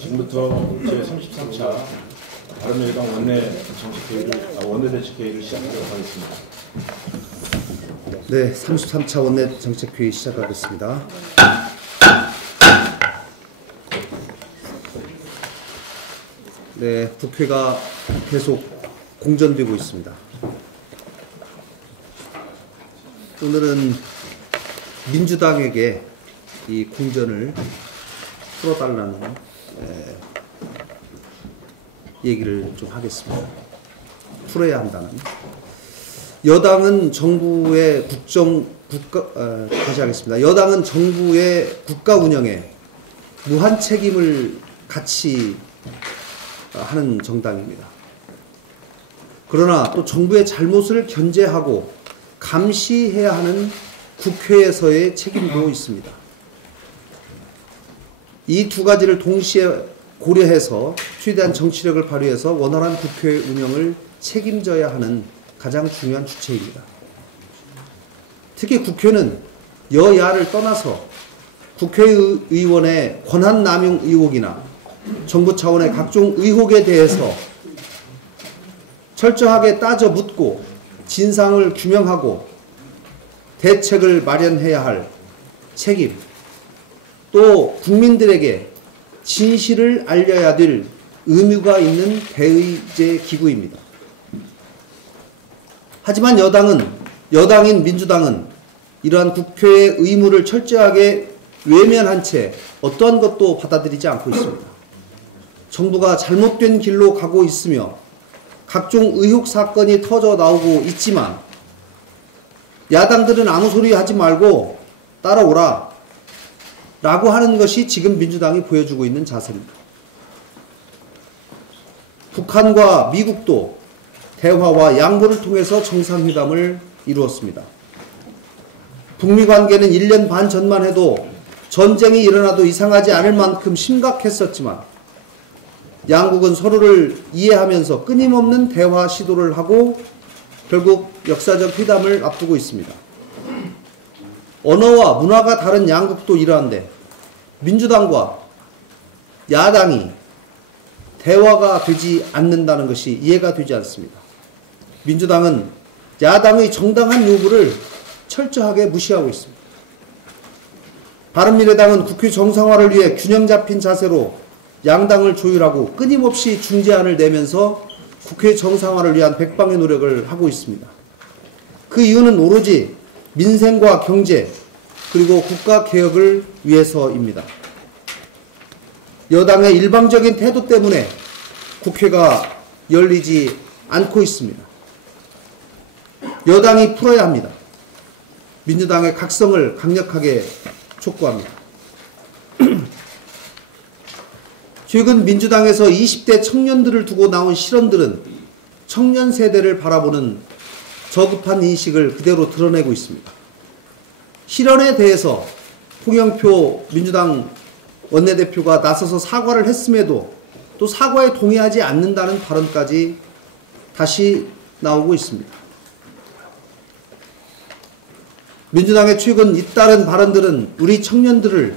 지금부터 제33차 바른미래당 원내대책회의를 시작하도록 하겠습니다. 네, 33차 원내정책회의 시작하겠습니다. 네, 국회가 계속 공전되고 있습니다. 오늘은 민주당에게 이 공전을 풀어달라는 얘기를 좀 하겠습니다. 풀어야 한다는. 여당은 정부의 다시 하겠습니다. 여당은 정부의 국가 운영에 무한 책임을 같이 하는 정당입니다. 그러나 또 정부의 잘못을 견제하고 감시해야 하는 국회에서의 책임도 있습니다. 이 두 가지를 동시에 고려해서 최대한 정치력을 발휘해서 원활한 국회 운영을 책임져야 하는 가장 중요한 주체입니다. 특히 국회는 여야를 떠나서 국회의원의 권한 남용 의혹이나 정부 차원의 각종 의혹에 대해서 철저하게 따져 묻고 진상을 규명하고 대책을 마련해야 할 책임, 또 국민들에게 진실을 알려야 될 의무가 있는 대의제 기구입니다. 하지만 여당인 민주당은 이러한 국회의 의무를 철저하게 외면한 채 어떠한 것도 받아들이지 않고 있습니다. 정부가 잘못된 길로 가고 있으며 각종 의혹 사건이 터져 나오고 있지만 야당들은 아무 소리 하지 말고 따라오라 라고 하는 것이 지금 민주당이 보여주고 있는 자세입니다. 북한과 미국도 대화와 양보를 통해서 정상회담을 이루었습니다. 북미 관계는 1년 반 전만 해도 전쟁이 일어나도 이상하지 않을 만큼 심각했었지만 양국은 서로를 이해하면서 끊임없는 대화 시도를 하고 결국 역사적 회담을 앞두고 있습니다. 언어와 문화가 다른 양국도 이러한데 민주당과 야당이 대화가 되지 않는다는 것이 이해가 되지 않습니다. 민주당은 야당의 정당한 요구를 철저하게 무시하고 있습니다. 바른미래당은 국회 정상화를 위해 균형 잡힌 자세로 양당을 조율하고 끊임없이 중재안을 내면서 국회 정상화를 위한 백방의 노력을 하고 있습니다. 그 이유는 오로지 민생과 경제 그리고 국가개혁을 위해서입니다. 여당의 일방적인 태도 때문에 국회가 열리지 않고 있습니다. 여당이 풀어야 합니다. 민주당의 각성을 강력하게 촉구합니다. 최근 민주당에서 20대 청년들을 두고 나온 실언들은 청년 세대를 바라보는 저급한 인식을 그대로 드러내고 있습니다. 실언에 대해서 홍영표 민주당 원내대표가 나서서 사과를 했음에도 또 사과에 동의하지 않는다는 발언까지 다시 나오고 있습니다. 민주당의 최근 잇따른 발언들은 우리 청년들을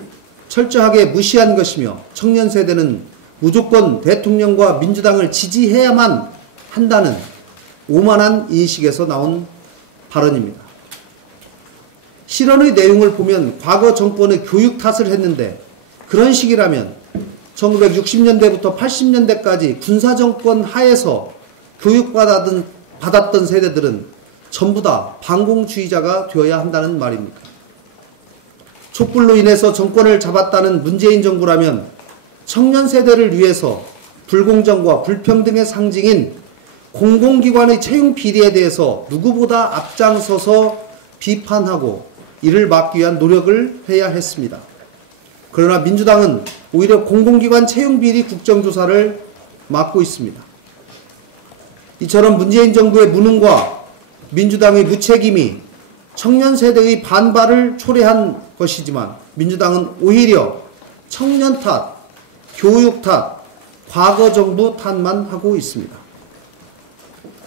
철저하게 무시한 것이며 청년 세대는 무조건 대통령과 민주당을 지지해야만 한다는 오만한 인식에서 나온 발언입니다. 실언의 내용을 보면 과거 정권의 교육 탓을 했는데 그런 식이라면 1960년대부터 80년대까지 군사정권 하에서 교육받았던 세대들은 전부 다 반공주의자가 되어야 한다는 말입니다. 촛불로 인해서 정권을 잡았다는 문재인 정부라면 청년 세대를 위해서 불공정과 불평등의 상징인 공공기관의 채용 비리에 대해서 누구보다 앞장서서 비판하고 이를 막기 위한 노력을 해야 했습니다. 그러나 민주당은 오히려 공공기관 채용 비리 국정조사를 막고 있습니다. 이처럼 문재인 정부의 무능과 민주당의 무책임이 청년 세대의 반발을 초래한 것이지만 민주당은 오히려 청년 탓, 교육 탓, 과거 정부 탓만 하고 있습니다.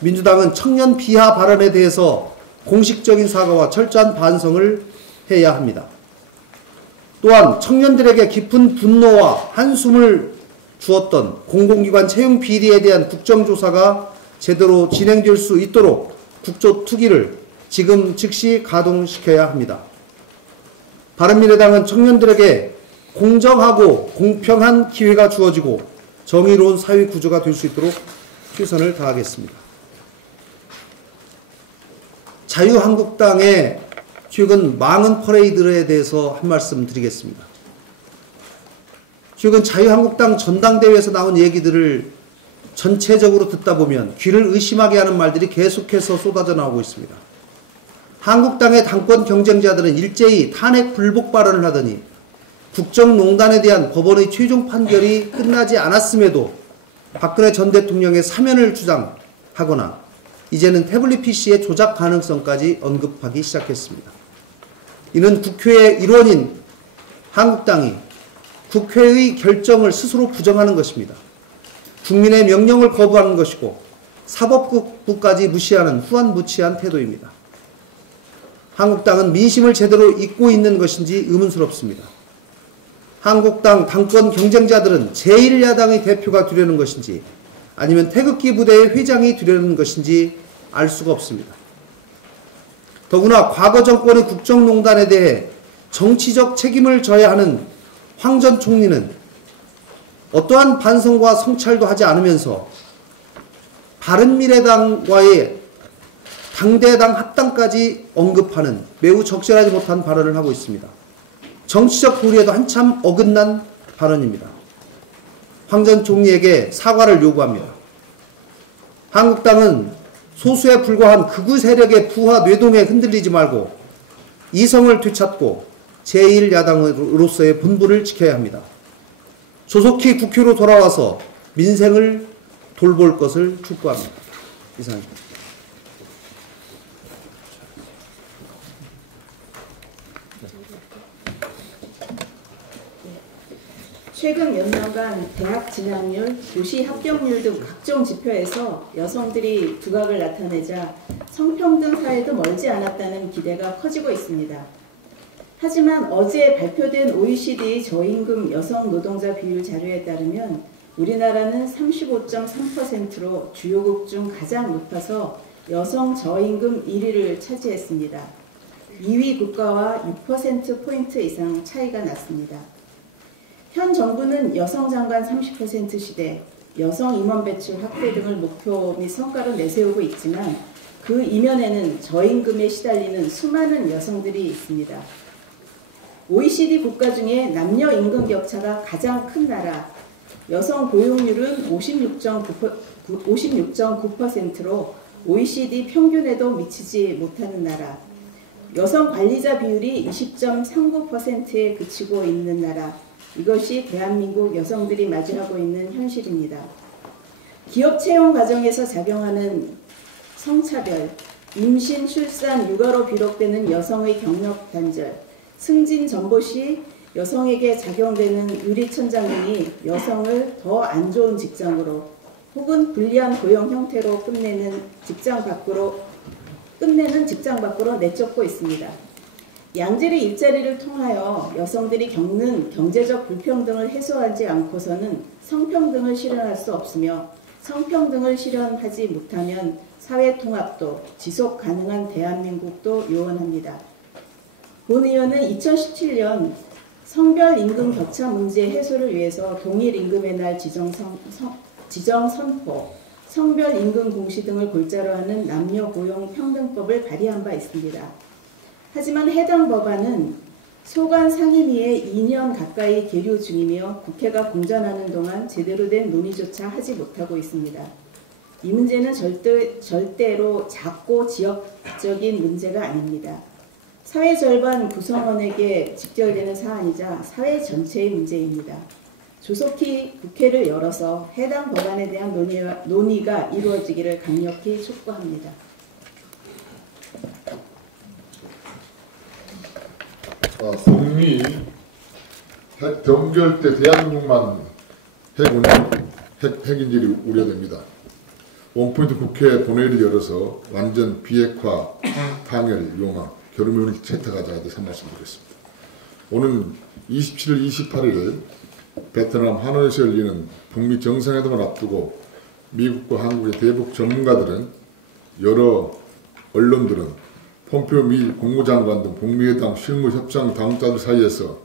민주당은 청년 비하 발언에 대해서 공식적인 사과와 철저한 반성을 해야 합니다. 또한 청년들에게 깊은 분노와 한숨을 주었던 공공기관 채용 비리에 대한 국정조사가 제대로 진행될 수 있도록 국조특위를 지금 즉시 가동시켜야 합니다. 바른미래당은 청년들에게 공정하고 공평한 기회가 주어지고 정의로운 사회 구조가 될 수 있도록 최선을 다하겠습니다. 자유한국당의 최근 망언 퍼레이드에 대해서 한 말씀 드리겠습니다. 최근 자유한국당 전당대회에서 나온 얘기들을 전체적으로 듣다 보면 귀를 의심하게 하는 말들이 계속해서 쏟아져 나오고 있습니다. 한국당의 당권 경쟁자들은 일제히 탄핵 불복 발언을 하더니 국정농단에 대한 법원의 최종 판결이 끝나지 않았음에도 박근혜 전 대통령의 사면을 주장하거나 이제는 태블릿 PC의 조작 가능성까지 언급하기 시작했습니다. 이는 국회의 일원인 한국당이 국회의 결정을 스스로 부정하는 것입니다. 국민의 명령을 거부하는 것이고 사법부까지 무시하는 후한무치한 태도입니다. 한국당은 민심을 제대로 잇고 있는 것인지 의문스럽습니다. 한국당 당권 경쟁자들은 제1야당의 대표가 되려는 것인지 아니면 태극기 부대의 회장이 되려는 것인지 알 수가 없습니다. 더구나 과거 정권의 국정농단에 대해 정치적 책임을 져야 하는 황 전 총리는 어떠한 반성과 성찰도 하지 않으면서 바른미래당과의 당대당 합당까지 언급하는 매우 적절하지 못한 발언을 하고 있습니다. 정치적 도리에도 한참 어긋난 발언입니다. 황 전 총리에게 사과를 요구합니다. 한국당은 소수에 불과한 극우 세력의 부하 뇌동에 흔들리지 말고 이성을 되찾고 제1야당으로서의 본분을 지켜야 합니다. 조속히 국회로 돌아와서 민생을 돌볼 것을 촉구합니다. 이상입니다. 최근 몇 년간 대학 진학률, 교시 합격률 등 각종 지표에서 여성들이 두각을 나타내자 성평등 사회도 멀지 않았다는 기대가 커지고 있습니다. 하지만 어제 발표된 OECD 저임금 여성 노동자 비율 자료에 따르면 우리나라는 35.3%로 주요국 중 가장 높아서 여성 저임금 1위를 차지했습니다. 2위 국가와 6%포인트 이상 차이가 났습니다. 현 정부는 여성 장관 30% 시대, 여성 임원 배출 확대 등을 목표 및 성과로 내세우고 있지만 그 이면에는 저임금에 시달리는 수많은 여성들이 있습니다. OECD 국가 중에 남녀 임금 격차가 가장 큰 나라, 여성 고용률은 56.9%로 OECD 평균에도 미치지 못하는 나라, 여성 관리자 비율이 20.39%에 그치고 있는 나라, 이것이 대한민국 여성들이 맞이하고 있는 현실입니다. 기업 채용 과정에서 작용하는 성차별, 임신, 출산, 육아로 비롯되는 여성의 경력 단절, 승진 전보 시 여성에게 작용되는 유리천장등이 여성을 더 안 좋은 직장으로 혹은 불리한 고용 형태로 끝내는 직장 밖으로 내쫓고 있습니다. 양질의 일자리를 통하여 여성들이 겪는 경제적 불평등을 해소하지 않고서는 성평등을 실현할 수 없으며 성평등을 실현하지 못하면 사회통합도 지속 가능한 대한민국도 요원합니다. 본 의원은 2017년 성별 임금 격차 문제 해소를 위해서 동일 임금의 날 지정 선포, 성별 임금 공시 등을 골자로 하는 남녀 고용 평등법을 발의한 바 있습니다. 하지만 해당 법안은 소관 상임위에 2년 가까이 계류 중이며 국회가 공전하는 동안 제대로 된 논의조차 하지 못하고 있습니다. 이 문제는 절대로 작고 지역적인 문제가 아닙니다. 사회 절반 구성원에게 직결되는 사안이자 사회 전체의 문제입니다. 조속히 국회를 열어서 해당 법안에 대한 논의가 이루어지기를 강력히 촉구합니다. 북미 핵 동결 때 대한민국만 핵인질이 우려됩니다. 원포인트 국회 본회의를 열어서 완전 비핵화, 파멸, 용화, 결의문을 채택하자 한 말씀드리겠습니다. 오는 27일, 28일 베트남 하노이에서 열리는 북미 정상회담을 앞두고 미국과 한국의 대북 전문가들은, 여러 언론들은 폼페오 미 국무장관 등 북미회담 실무협상 당국자들 사이에서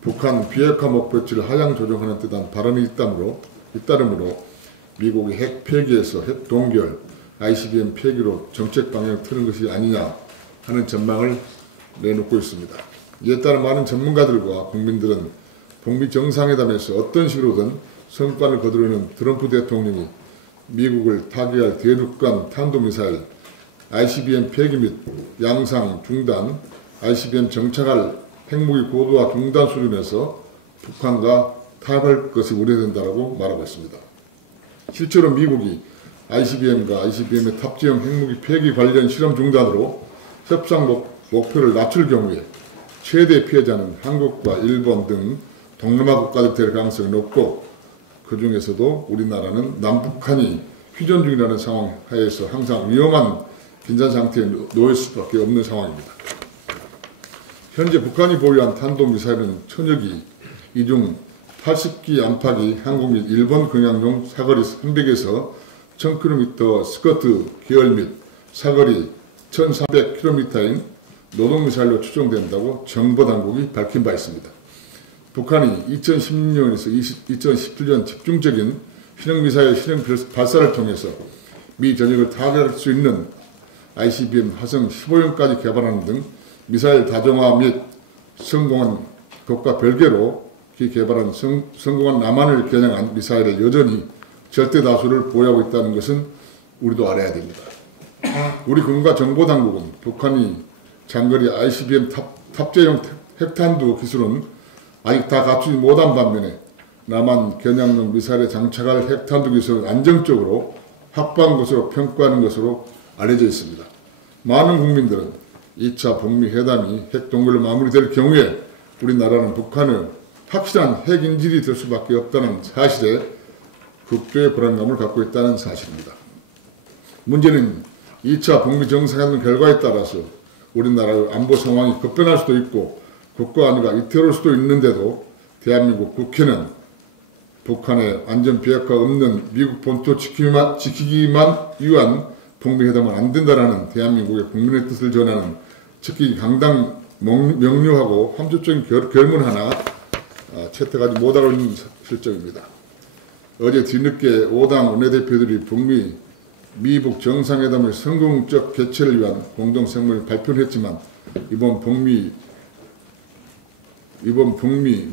북한 비핵화 목표치를 하향 조정하는 듯한 발언이 잇따르므로 미국의 핵 폐기에서 핵 동결, ICBM 폐기로 정책 방향을 트는 것이 아니냐 하는 전망을 내놓고 있습니다. 이에 따라 많은 전문가들과 국민들은 북미 정상회담에서 어떤 식으로든 성과를 거두려는 트럼프 대통령이 미국을 타격할 대륙간 탄도미사일, ICBM 폐기 및 양상 중단, ICBM 정착할 핵무기 고도화 중단 수준에서 북한과 타협할 것이 우려된다고 말하고 있습니다. 실제로 미국이 ICBM과 ICBM의 탑재형 핵무기 폐기 관련 실험 중단으로 협상 목표를 낮출 경우에 최대 피해자는 한국과 일본 등 동남아 국가들 될 가능성이 높고, 그 중에서도 우리나라는 남북한이 휴전 중이라는 상황 하에서 항상 위험한 긴장 상태에 놓일 수밖에 없는 상황입니다. 현재 북한이 보유한 탄도미사일은 1000여 기, 이 중 80기 안팎이 한국 및 일본 경양용 사거리 300에서 1000km 스커트 계열 및 사거리 1300km인 노동미사일로 추정된다고 정보당국이 밝힌 바 있습니다. 북한이 2016년에서 2017년 집중적인 신형미사일 실행 발사를 통해서 미 전역을 타격할 수 있는 ICBM 화성 15형까지 개발하는 등 미사일 다정화 및 성공한 것과 별개로 개발한 성공한 남한을 겨냥한 미사일을 여전히 절대 다수를 보유하고 있다는 것은 우리도 알아야 됩니다. 우리 군과 정보당국은 북한이 장거리 ICBM 탑재형 핵탄두 기술은 아직 다 갖추지 못한 반면에 남한 겨냥용 미사일에 장착할 핵탄두 기술을 안정적으로 확보한 것으로 평가하는 것으로 알려져 있습니다. 많은 국민들은 2차 북미 회담이 핵동결로 마무리될 경우에 우리나라는 북한을 확실한 핵인질이 될 수밖에 없다는 사실에 극도의 불안감을 갖고 있다는 사실입니다. 문제는 2차 북미 정상회담 결과에 따라서 우리나라의 안보 상황이 급변할 수도 있고 국가 안위가 위태로울 수도 있는데도 대한민국 국회는 북한의 완전 비핵화 없는 미국 본토 지키기만 위한 북미 회담은 안 된다라는 대한민국의 국민의 뜻을 전하는 특히 강당 명료하고 함축적인 결문 하나 채택하지 못하고 있는 실정입니다. 어제 뒤늦게 5당 원내대표들이 북미 미북 정상회담의 성공적 개최를 위한 공동성명을 발표를 했지만 이번 북미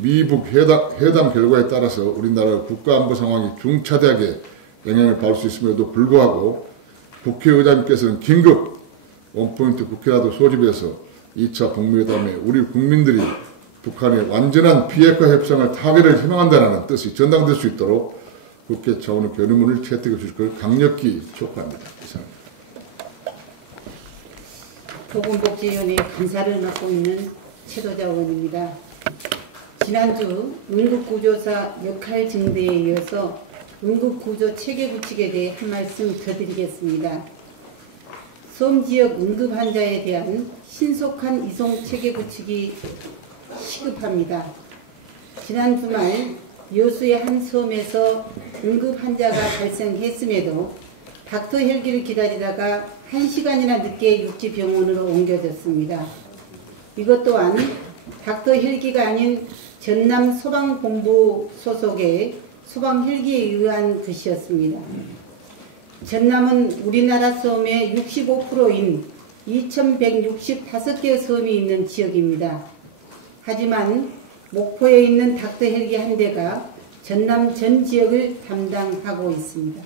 미북 회담 결과에 따라서 우리나라 국가안보 상황이 중차대하게 영향을 받을 수 있음에도 불구하고 국회의장님께서는 긴급 원포인트 국회라도 소집해서 2차 북미회담에 우리 국민들이 북한의 완전한 비핵화 협상을 타결을 희망한다는 뜻이 전당될 수 있도록 국회 차원의 결의문을 채택해 주실 걸 강력히 촉구합니다. 이상입니다. 보건복지위원회 감사를 맡고 있는 최도자 의원입니다. 지난주 응급구조사 역할 증대에 이어서 응급구조 체계 구축에 대해 한 말씀 더 드리겠습니다. 섬지역 응급환자에 대한 신속한 이송 체계 구축이 시급합니다. 지난 주말 여수의 한 섬에서 응급환자가 발생했음에도 닥터 헬기를 기다리다가 1시간이나 늦게 육지병원으로 옮겨졌습니다. 이것 또한 닥터 헬기가 아닌 전남 소방본부 소속의 소방 헬기에 의한 것이었습니다. 전남은 우리나라 섬의 65%인 2165개의 섬이 있는 지역입니다. 하지만 목포에 있는 닥터 헬기 한 대가 전남 전 지역을 담당하고 있습니다.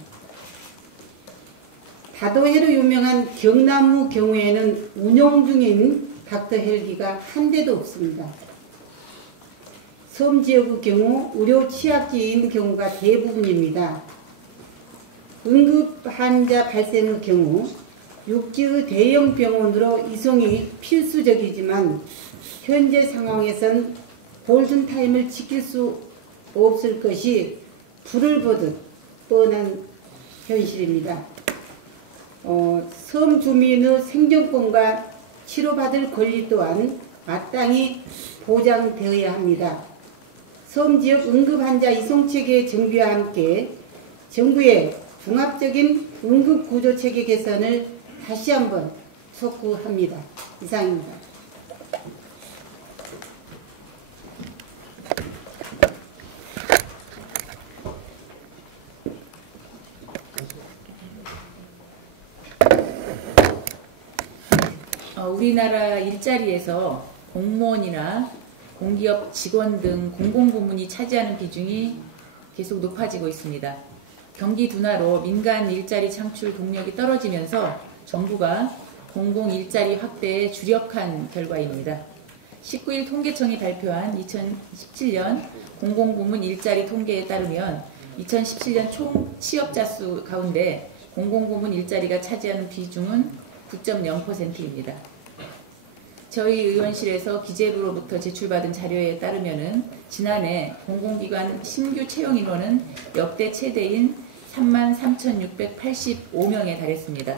다도해로 유명한 경남의 경우에는 운용 중인 닥터 헬기가 한 대도 없습니다. 섬 지역의 경우 의료 취약지인 경우가 대부분입니다. 응급 환자 발생의 경우 육지의 대형 병원으로 이송이 필수적이지만 현재 상황에선 골든타임을 지킬 수 없을 것이 불을 보듯 뻔한 현실입니다. 섬 주민의 생존권과 치료받을 권리 또한 마땅히 보장되어야 합니다. 소음지역 응급환자 이송체계 정비와 함께 정부의 종합적인 응급구조체계 개선을 다시 한번 촉구합니다. 이상입니다. 우리나라 일자리에서 공무원이나 공기업 직원 등 공공부문이 차지하는 비중이 계속 높아지고 있습니다. 경기 둔화로 민간 일자리 창출 동력이 떨어지면서 정부가 공공 일자리 확대에 주력한 결과입니다. 19일 통계청이 발표한 2017년 공공부문 일자리 통계에 따르면 2017년 총 취업자 수 가운데 공공부문 일자리가 차지하는 비중은 9.0%입니다. 저희 의원실에서 기재부로부터 제출받은 자료에 따르면은 지난해 공공기관 신규 채용 인원은 역대 최대인 33,685명에 달했습니다.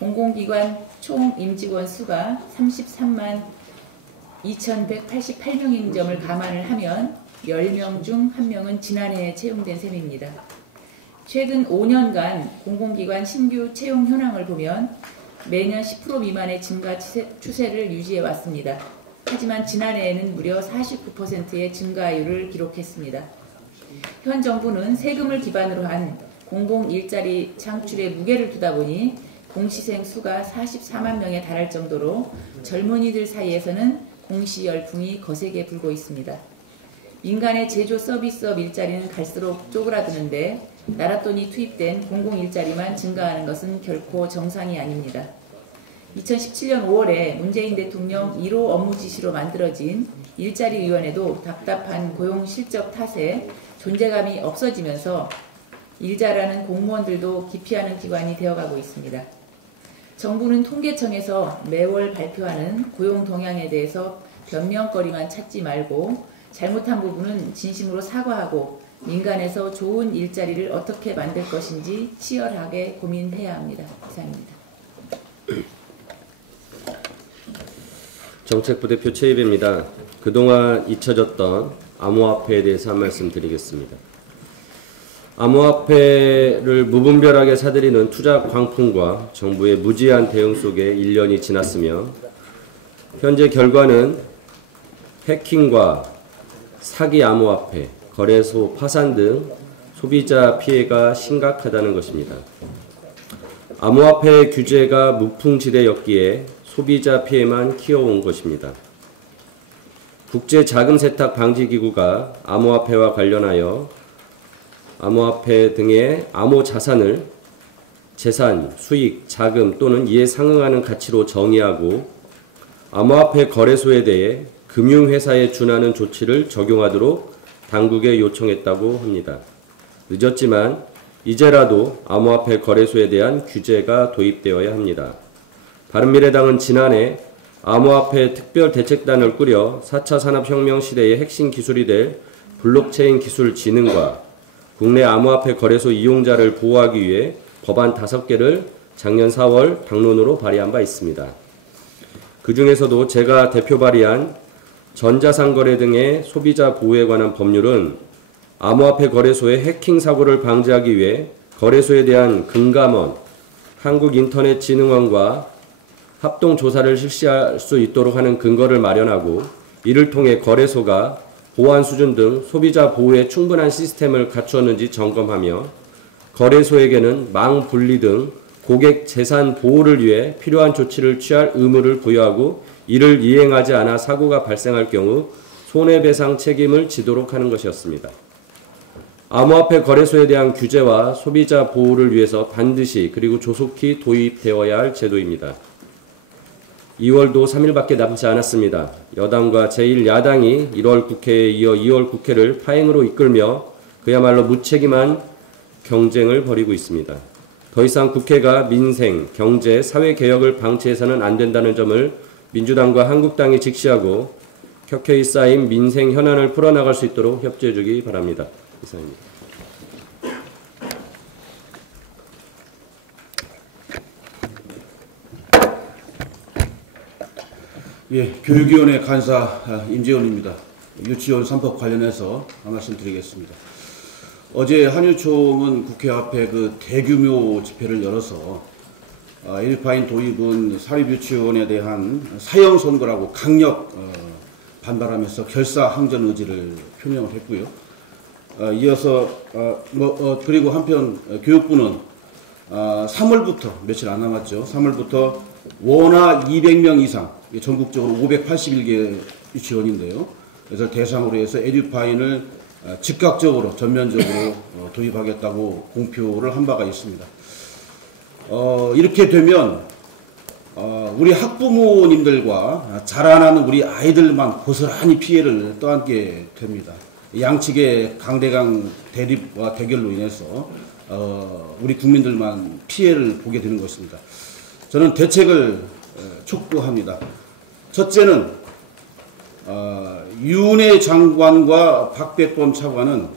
공공기관 총 임직원 수가 33만 2,188명인 점을 감안을 하면 10명 중 1명은 지난해 채용된 셈입니다. 최근 5년간 공공기관 신규 채용 현황을 보면 매년 10% 미만의 증가 추세를 유지해 왔습니다. 하지만 지난해에는 무려 49%의 증가율을 기록했습니다. 현 정부는 세금을 기반으로 한 공공 일자리 창출에 무게를 두다 보니 공시생 수가 44만 명에 달할 정도로 젊은이들 사이에서는 공시 열풍이 거세게 불고 있습니다. 민간의 제조 서비스업 일자리는 갈수록 쪼그라드는데 나랏돈이 투입된 공공 일자리만 증가하는 것은 결코 정상이 아닙니다. 2017년 5월에 문재인 대통령 1호 업무 지시로 만들어진 일자리위원회도 답답한 고용 실적 탓에 존재감이 없어지면서 일 잘하는 공무원들도 기피하는 기관이 되어가고 있습니다. 정부는 통계청에서 매월 발표하는 고용 동향에 대해서 변명거리만 찾지 말고 잘못한 부분은 진심으로 사과하고 민간에서 좋은 일자리를 어떻게 만들 것인지 치열하게 고민해야 합니다. 이상입니다. 정책부대표 최입입니다. 그동안 잊혀졌던 암호화폐에 대해서 한 말씀 드리겠습니다. 암호화폐를 무분별하게 사들이는 투자 광풍과 정부의 무지한 대응 속에 1년이 지났으며 현재 결과는 해킹과 사기 암호화폐, 거래소 파산 등 소비자 피해가 심각하다는 것입니다. 암호화폐 규제가 무풍지대였기에 소비자 피해만 키워온 것입니다. 국제자금세탁방지기구가 암호화폐와 관련하여 암호화폐 등의 암호자산을 재산, 수익, 자금 또는 이에 상응하는 가치로 정의하고 암호화폐 거래소에 대해 금융회사에 준하는 조치를 적용하도록 당국에 요청했다고 합니다. 늦었지만 이제라도 암호화폐 거래소에 대한 규제가 도입되어야 합니다. 바른미래당은 지난해 암호화폐 특별대책단을 꾸려 4차 산업혁명 시대의 핵심 기술이 될 블록체인 기술 진흥과 국내 암호화폐 거래소 이용자를 보호하기 위해 법안 5개를 작년 4월 당론으로 발의한 바 있습니다. 그 중에서도 제가 대표 발의한 전자상거래 등의 소비자 보호에 관한 법률은 암호화폐 거래소의 해킹 사고를 방지하기 위해 거래소에 대한 금감원, 한국인터넷진흥원과 합동조사를 실시할 수 있도록 하는 근거를 마련하고 이를 통해 거래소가 보안 수준 등 소비자 보호에 충분한 시스템을 갖추었는지 점검하며 거래소에게는 망 분리 등 고객 재산 보호를 위해 필요한 조치를 취할 의무를 부여하고 이를 이행하지 않아 사고가 발생할 경우 손해배상 책임을 지도록 하는 것이었습니다. 암호화폐 거래소에 대한 규제와 소비자 보호를 위해서 반드시 그리고 조속히 도입되어야 할 제도입니다. 2월도 3일밖에 남지 않았습니다. 여당과 제1야당이 1월 국회에 이어 2월 국회를 파행으로 이끌며 그야말로 무책임한 경쟁을 벌이고 있습니다. 더 이상 국회가 민생, 경제, 사회개혁을 방치해서는 안 된다는 점을 민주당과 한국당이 직시하고 켜켜이 쌓인 민생 현안을 풀어나갈 수 있도록 협조해 주기 바랍니다. 이상입니다. 예, 교육위원회 간사 임재원입니다. 유치원 3법 관련해서 한 말씀 드리겠습니다. 어제 한유총은 국회 앞에 그 대규모 집회를 열어서 에듀파인 도입은 사립유치원에 대한 사형 선고라고 강력 반발하면서 결사항전 의지를 표명을 했고요. 이어서 그리고 한편 교육부는 3월부터 며칠 안 남았죠. 3월부터 원화 200명 이상 전국적으로 581개 유치원인데요. 그래서 대상으로 해서 에듀파인을 즉각적으로 전면적으로 도입하겠다고 공표를 한 바가 있습니다. 이렇게 되면 우리 학부모님들과 자라나는 우리 아이들만 고스란히 피해를 떠안게 됩니다. 양측의 강대강 대립과 대결로 인해서 우리 국민들만 피해를 보게 되는 것입니다. 저는 대책을 촉구합니다. 첫째는 윤회 장관과 박백범 차관은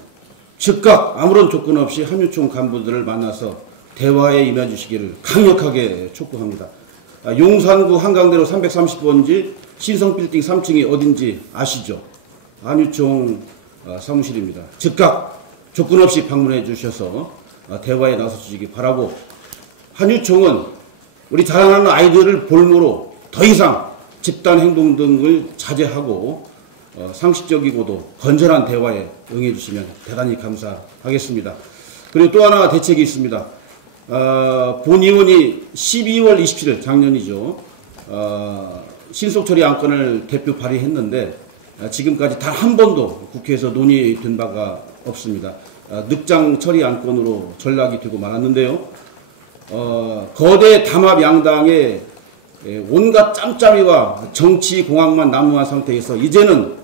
즉각 아무런 조건 없이 한유총 간부들을 만나서 대화에 임해 주시기를 강력하게 촉구합니다. 용산구 한강대로 330번지 신성빌딩 3층이 어딘지 아시죠? 한유총 사무실입니다. 즉각 조건 없이 방문해 주셔서 대화에 나서 주시기 바라고, 한유총은 우리 자라나는 아이들을 볼모로 더 이상 집단 행동 등을 자제하고 상식적이고도 건전한 대화에 응해 주시면 대단히 감사하겠습니다. 그리고 또 하나 대책이 있습니다. 본의원이 12월 27일 작년이죠. 신속처리 안건을 대표 발의했는데 지금까지 단 한 번도 국회에서 논의된 바가 없습니다. 늑장 처리 안건으로 전락이 되고 말았는데요. 거대 담합 양당의 온갖 짬짬이와 정치공학만 난무한 상태에서 이제는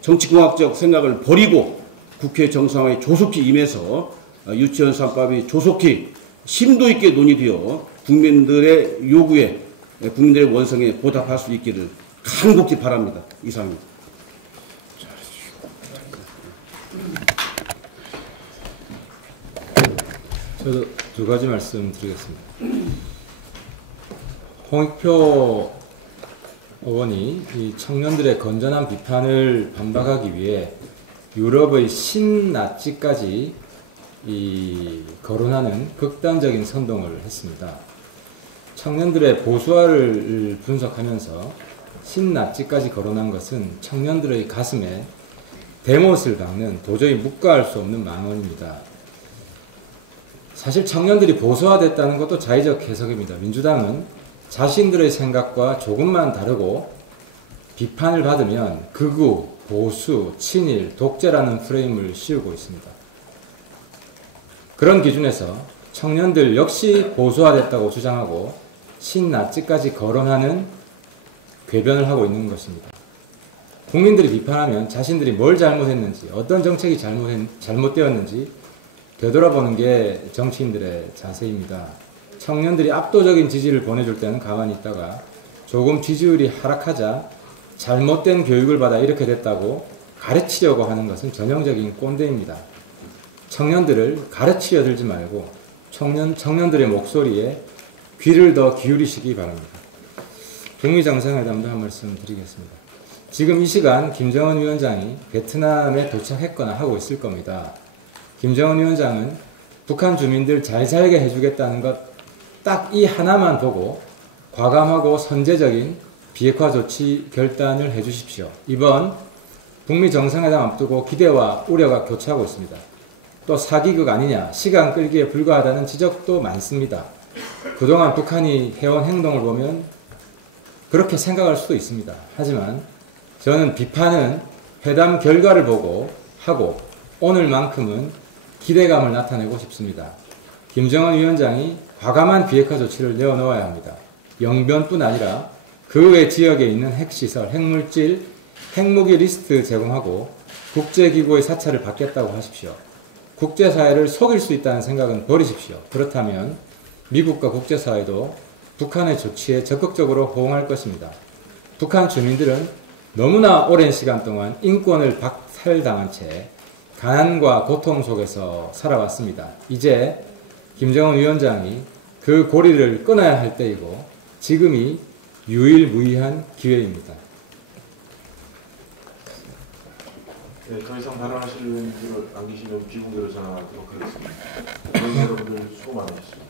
정치공학적 생각을 버리고 국회 정상화에 조속히 임해서 유치원 3법이 조속히 심도 있게 논의되어 국민들의 요구에, 국민들의 원성에 보답할 수 있기를 간곡히 바랍니다. 이상입니다. 저도 두 가지 말씀 드리겠습니다. 홍익표 의원이 이 청년들의 건전한 비판을 반박하기 위해 유럽의 신나치까지 거론하는 극단적인 선동을 했습니다. 청년들의 보수화를 분석하면서 신나치까지 거론한 것은 청년들의 가슴에 대못을 박는 도저히 묵과할 수 없는 망언입니다. 사실 청년들이 보수화됐다는 것도 자의적 해석입니다. 민주당은 자신들의 생각과 조금만 다르고 비판을 받으면 극우, 보수, 친일, 독재라는 프레임을 씌우고 있습니다. 그런 기준에서 청년들 역시 보수화됐다고 주장하고 신나치까지 거론하는 궤변을 하고 있는 것입니다. 국민들이 비판하면 자신들이 뭘 잘못했는지, 어떤 정책이 잘못되었는지 되돌아보는 게 정치인들의 자세입니다. 청년들이 압도적인 지지를 보내줄 때는 가만히 있다가 조금 지지율이 하락하자 잘못된 교육을 받아 이렇게 됐다고 가르치려고 하는 것은 전형적인 꼰대입니다. 청년들을 가르치려 들지 말고 청년들의 목소리에 귀를 더 기울이시기 바랍니다. 북미 정상회담도 한 말씀 드리겠습니다. 지금 이 시간 김정은 위원장이 베트남에 도착했거나 하고 있을 겁니다. 김정은 위원장은 북한 주민들 잘 살게 해주겠다는 것 딱 이 하나만 보고 과감하고 선제적인 비핵화 조치 결단을 해주십시오. 이번 북미 정상회담 앞두고 기대와 우려가 교차하고 있습니다. 또 사기극 아니냐, 시간 끌기에 불과하다는 지적도 많습니다. 그동안 북한이 해온 행동을 보면 그렇게 생각할 수도 있습니다. 하지만 저는 비판은 회담 결과를 보고 하고 오늘만큼은 기대감을 나타내고 싶습니다. 김정은 위원장이 과감한 비핵화 조치를 내어놓아야 합니다. 영변뿐 아니라 그 외 지역에 있는 핵시설, 핵물질, 핵무기 리스트 제공하고 국제기구의 사찰을 받겠다고 하십시오. 국제사회를 속일 수 있다는 생각은 버리십시오. 그렇다면 미국과 국제사회도 북한의 조치에 적극적으로 호응할 것입니다. 북한 주민들은 너무나 오랜 시간 동안 인권을 박탈당한 채 가난과 고통 속에서 살아왔습니다. 이제 김정은 위원장이 그 고리를 끊어야 할 때이고 지금이 유일무이한 기회입니다. 네, 더 이상 발언하실 분들 안 계시면 비공개로 전환하도록 하겠습니다. 여러분들 수고 많으셨습니다.